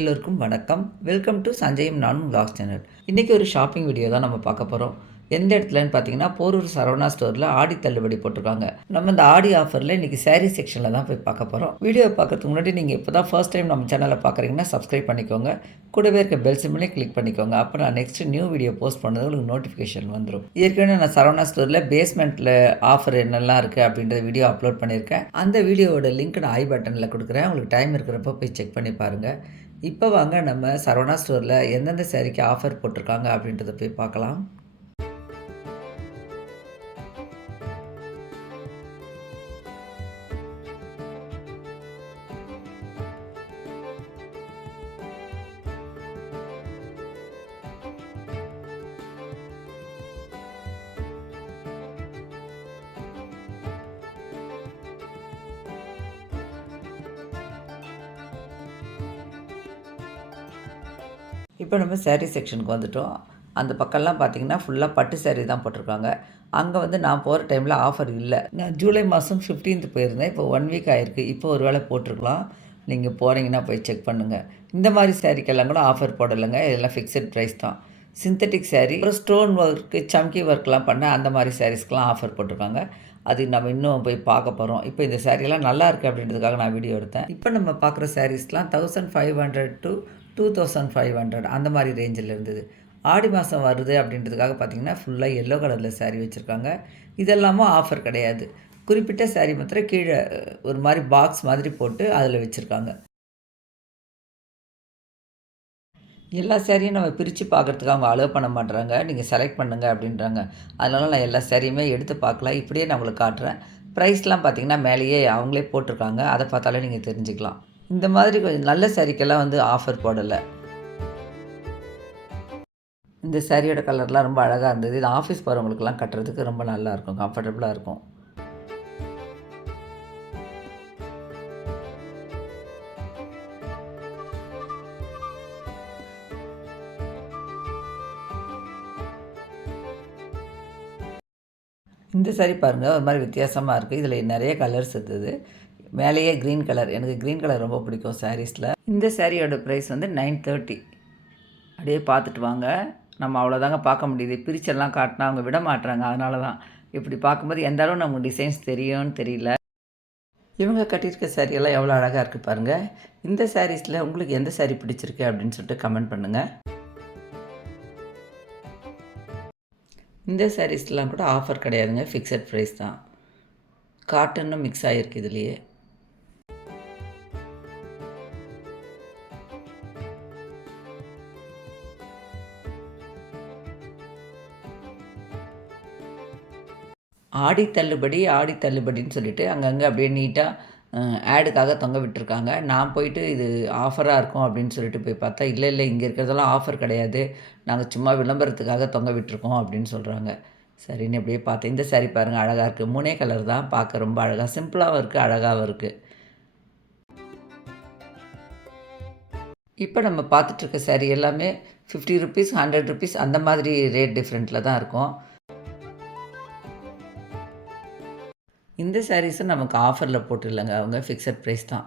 எல்லோருக்கும் வணக்கம். Welcome to சஞ்சயம் நானும் vlogs சேனல். இன்றைக்கி ஒரு ஷாப்பிங் வீடியோ தான் நம்ம பார்க்க போகிறோம் எந்த இடத்துலன்னு பார்த்தீங்கன்னா போரூர் சரவணா ஸ்டோரில் ஆடி தள்ளுபடி போட்டிருக்காங்க. நம்ம இந்த ஆடி ஆஃபரில் இன்றைக்கி சாரீ செக்ஷனில் தான் போய் பார்க்க போகிறோம் வீடியோ பார்க்கறதுக்கு முன்னாடி நீங்கள் இப்போ தான் ஃபர்ஸ்ட் டைம் நம்ம சேனலை பார்க்குறீங்கன்னா சப்ஸ்கிரைப் பண்ணிக்கோங்க. கூடவே இருக்க பெல் சிம்லேயே கிளிக் பண்ணிக்கோங்க. அப்போ நான் நெக்ஸ்ட் நியூ வீடியோ போஸ்ட் பண்ணது உங்களுக்கு நோட்டிஃபிகேஷன் வந்துடும் ஏற்கனவே நான் சரவணா ஸ்டோரில் பேஸ்மெண்ட்டில் ஆஃபர் என்னெல்லாம் இருக்குது அப்படின்ற வீடியோ அப்லோட் பண்ணியிருக்கேன். அந்த வீடியோவோட லிங்க் நான் ஐ பட்டனில் கொடுக்குறேன். உங்களுக்கு டைம் இருக்கிறப்ப போய் செக் பண்ணி பாருங்கள் இப்போ வாங்க நம்ம சரவணா ஸ்டோரில் எந்தெந்த சேரீக்கு ஆஃபர் போட்டிருக்காங்க அப்படின்றத போய் பார்க்கலாம். இப்போ நம்ம சேரீ செக்ஷனுக்கு வந்துட்டோம். அந்த பக்கம்லாம் பார்த்தீங்கன்னா ஃபுல்லாக பட்டு சேரீ தான் போட்டிருக்காங்க. அங்கே வந்து நான் போகிற டைமில் ஆஃபர் இல்லை. நான் ஜூலை மாதம் 15th போயிருந்தேன். இப்போ ஒன் வீக் ஆயிருக்கு. இப்போ ஒரு வேளை போட்டிருக்கலாம். நீங்கள் போகிறீங்கன்னா போய் செக் பண்ணுங்கள் இந்த மாதிரி சேரீக்கெல்லாம் கூட ஆஃபர் போடலைங்க. இதெல்லாம் ஃபிக்ஸட் ப்ரைஸ் தான். சிந்தட்டிக் சேரீ அப்புறம் ஸ்டோன் ஒர்க்கு சம்கி ஒர்க்லாம் பண்ண அந்த மாதிரி சாரீஸ்க்கெலாம் ஆஃபர் போட்டிருக்காங்க. அது நம்ம இன்னும் போய் பார்க்க போகிறோம் இப்போ இந்த சாரீலாம் நல்லா இருக்குது அப்படின்றதுக்காக நான் வீடியோ எடுத்தேன். இப்போ நம்ம பார்க்குற சாரீஸ்லாம் thousand five hundred to two thousand five hundred அந்த மாதிரி ரேஞ்சில் இருந்தது. ஆடி மாதம் வருது அப்படின்றதுக்காக பார்த்தீங்கன்னா ஃபுல்லாக எல்லோ கலரில் சேரீ வச்சுருக்காங்க. இதெல்லாமும் ஆஃபர் கிடையாது. குறிப்பிட்ட சேரீ மாத்திரம் கீழே ஒரு மாதிரி பாக்ஸ் மாதிரி போட்டு அதில் வச்சுருக்காங்க. எல்லா சேரீயும் நம்ம பிரித்து பார்க்குறதுக்கு அவங்க அலோவ் பண்ண மாட்டுறாங்க நீங்கள் செலக்ட் பண்ணுங்கள் அப்படின்றாங்க. அதனால நான் எல்லா சேரீயுமே எடுத்து பார்க்கலாம். இப்படியே நான் உங்களுக்கு காட்டுறேன். ப்ரைஸ்லாம் பார்த்திங்கன்னா மேலேயே அவங்களே போட்டிருக்காங்க. அதை பார்த்தாலே நீங்கள் தெரிஞ்சுக்கலாம். இந்த மாதிரி கொஞ்சம் நல்ல சாரீக்கெல்லாம் வந்து ஆஃபர் போடலை. இந்த சாரியோட கலர்லாம் ரொம்ப அழகாக இருந்தது. இது ஆஃபீஸ் போகிறவங்களுக்குலாம் கட்டுறதுக்கு ரொம்ப நல்லா இருக்கும் கம்ஃபர்டபுளாக இருக்கும். இந்த saree பாருங்கள் ஒரு மாதிரி வித்தியாசமாக இருக்குது இதில் நிறைய கலர்ஸ் இருந்தது. வேலையே க்ரீன் கலர் எனக்கு க்ரீன் கலர் ரொம்ப பிடிக்கும் சாரீஸில் இந்த சாரியோட ப்ரைஸ் வந்து நைன் தேர்ட்டி அப்படியே பார்த்துட்டு வாங்க. நம்ம அவ்வளோதாங்க பார்க்க முடியுது. பிரிச்செல்லாம் காட்டினா அவங்க விட மாட்டுறாங்க அதனால தான் இப்படி பார்க்கும்போது எந்த அளவு நமக்கு டிசைன்ஸ் தெரியும்னு தெரியல. இவங்க கட்டியிருக்க சாரியெல்லாம் எவ்வளோ அழகாக இருக்குது பாருங்கள் இந்த சாரீஸில் உங்களுக்கு எந்த saree பிடிச்சிருக்கு அப்படின்னு சொல்லிட்டு கமெண்ட் பண்ணுங்கள் இந்த சாரீஸ்லாம் கூட ஆஃபர் கிடையாதுங்க. ஃபிக்ஸட் ப்ரைஸ் தான். காட்டனும் மிக்ஸ் ஆகிருக்கு இதுலேயே. ஆடி தள்ளுபடி ஆடி தள்ளுபடின்னு சொல்லிட்டு அங்கங்கே அப்படியே நீட்டாக ஆடுக்காக தொங்க விட்டுருக்காங்க. நான் போயிட்டு இது ஆஃபராக இருக்கும் அப்படின்னு சொல்லிட்டு போய் பார்த்தா இல்லை இல்லை இங்கே இருக்கிறதெல்லாம் ஆஃபர் கிடையாது. நாங்கள் சும்மா விளம்பரத்துக்காக தொங்க விட்டுருக்கோம் அப்படின்னு சொல்கிறாங்க சரின்னு அப்படியே பார்த்தேன். இந்த saree பாருங்கள் அழகாக இருக்குது மூணே கலர் தான். பார்க்க ரொம்ப அழகாக சிம்பிளாகவும் இருக்குது அழகாகவும் இருக்குது இப்போ நம்ம பார்த்துட்ருக்க saree எல்லாமே ஃபிஃப்டி ருபீஸ் ஹண்ட்ரட் ருபீஸ் அந்த மாதிரி ரேட் டிஃப்ரெண்ட்டில் தான் இருக்கும். இந்த சாரீஸும் நமக்கு ஆஃபரில் போட்டுருலங்க அவங்க ஃபிக்ஸட் ப்ரைஸ் தான்.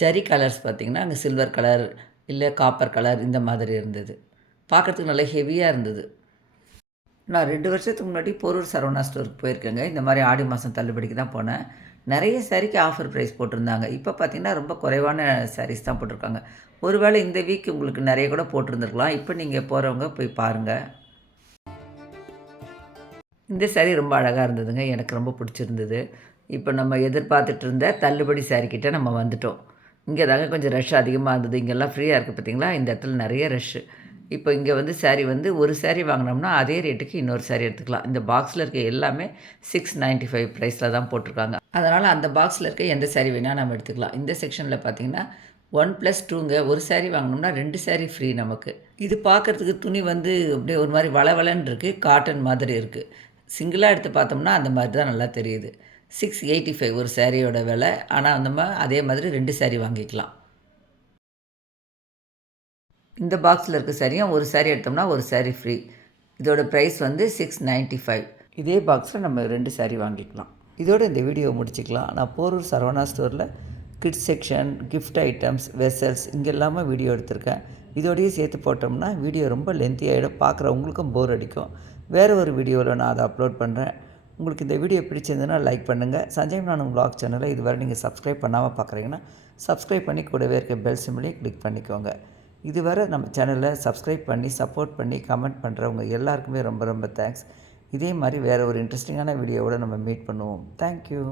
ஜரி கலர்ஸ் பார்த்திங்கன்னா அங்கே சில்வர் கலர் இல்லை காப்பர் கலர் இந்த மாதிரி இருந்தது. பார்க்குறதுக்கு நல்லா ஹெவியாக இருந்தது. நான் ரெண்டு வருஷத்துக்கு முன்னாடி போரூர் சரவணா ஸ்டோருக்கு போயிருக்கேங்க. இந்த மாதிரி ஆடி மாதம் தள்ளுபடிக்கு தான் போனேன். நிறைய சாரீக்கு ஆஃபர் ப்ரைஸ் போட்டிருந்தாங்க. இப்போ பார்த்தீங்கன்னா ரொம்ப குறைவான சாரீஸ் தான் போட்டிருக்காங்க. ஒருவேளை இந்த வீக் உங்களுக்கு நிறைய கூட போட்டிருந்துருக்கலாம். இப்போ நீங்கள் போகிறவங்க போய் பாருங்கள் இந்த saree ரொம்ப அழகாக இருந்ததுங்க. எனக்கு ரொம்ப பிடிச்சிருந்தது. இப்போ நம்ம எதிர்பார்த்துட்டு இருந்த தள்ளுபடி சாரிக்கிட்ட நம்ம வந்துட்டோம். இங்கே தாங்க கொஞ்சம் ரஷ் அதிகமாக இருந்தது. இங்கெல்லாம் ஃப்ரீயாக இருக்குது பார்த்தீங்களா? இந்த இடத்துல நிறைய ரஷ்ஷு இப்போ இங்கே வந்து சாரீ வந்து ஒரு சாரீ வாங்கினோம்னா அதே ரேட்டுக்கு இன்னொரு சாரீ எடுத்துக்கலாம். இந்த பாக்ஸில் இருக்க எல்லாமே சிக்ஸ் நைன்ட்டி ஃபைவ் ப்ரைஸில் தான் போட்டிருக்காங்க. அதனால் அந்த பாக்ஸில் இருக்க எந்த சாரீ வேணால் நம்ம எடுத்துக்கலாம். இந்த செக்ஷனில் பார்த்தீங்கன்னா ஒன் ப்ளஸ் டூங்க ஒரு saree வாங்கினோம்னா ரெண்டு சாரீ ஃப்ரீ நமக்கு. இது பார்க்குறதுக்கு துணி வந்து அப்படியே ஒரு மாதிரி வளவலன்னு இருக்குது காட்டன் மாதிரி இருக்குது சிங்கிளாக எடுத்து பார்த்தோம்னா அந்த மாதிரி தான் நல்லா தெரியுது. சிக்ஸ் எயிட்டி ஃபைவ் ஒரு சேரீயோட விலை. ஆனால் நம்ம அதே மாதிரி ரெண்டு சேரீ வாங்கிக்கலாம். இந்த பாக்ஸில் இருக்க சாரியும் ஒரு சேரீ எடுத்தோம்னா ஒரு சேரீ ஃப்ரீ இதோட ப்ரைஸ் வந்து சிக்ஸ் நைன்ட்டி ஃபைவ் இதே பாக்ஸில் நம்ம ரெண்டு சேரீ வாங்கிக்கலாம். இதோட இந்த வீடியோ முடிச்சுக்கலாம். நான் போரூர் சரவணா ஸ்டோரில் kids section gift items vessels இங்கே எல்லாமே வீடியோ எடுத்திருக்கேன். இதோடையே சேர்த்து போட்டோம்னா வீடியோ ரொம்ப லென்த்தி ஆகிடும் பார்க்குறவங்களுக்கும் போர் அடிக்கும். வேறு ஒரு வீடியோவில் நான் அதை அப்லோட் பண்ணுறேன் உங்களுக்கு இந்த வீடியோ பிடிச்சிருந்ததுன்னா லைக் பண்ணுங்கள் சஞ்சய் நானும் vlog சேனலை இதுவரை நீங்கள் சப்ஸ்கிரைப் பண்ணாமல் பார்க்குறீங்கன்னா சப்ஸ்கிரைப் பண்ணி கூடவே இருக்க பெல் சிம்லேயே கிளிக் பண்ணிக்கோங்க. இதுவரை நம்ம சேனலை சப்ஸ்கிரைப் பண்ணி சப்போர்ட் பண்ணி கமெண்ட் பண்ணுறவங்க எல்லாருக்குமே ரொம்ப ரொம்ப தேங்க்ஸ் இதே மாதிரி வேறு ஒரு இன்ட்ரெஸ்டிங்கான வீடியோவோடு நம்ம மீட் பண்ணுவோம். தேங்க்யூ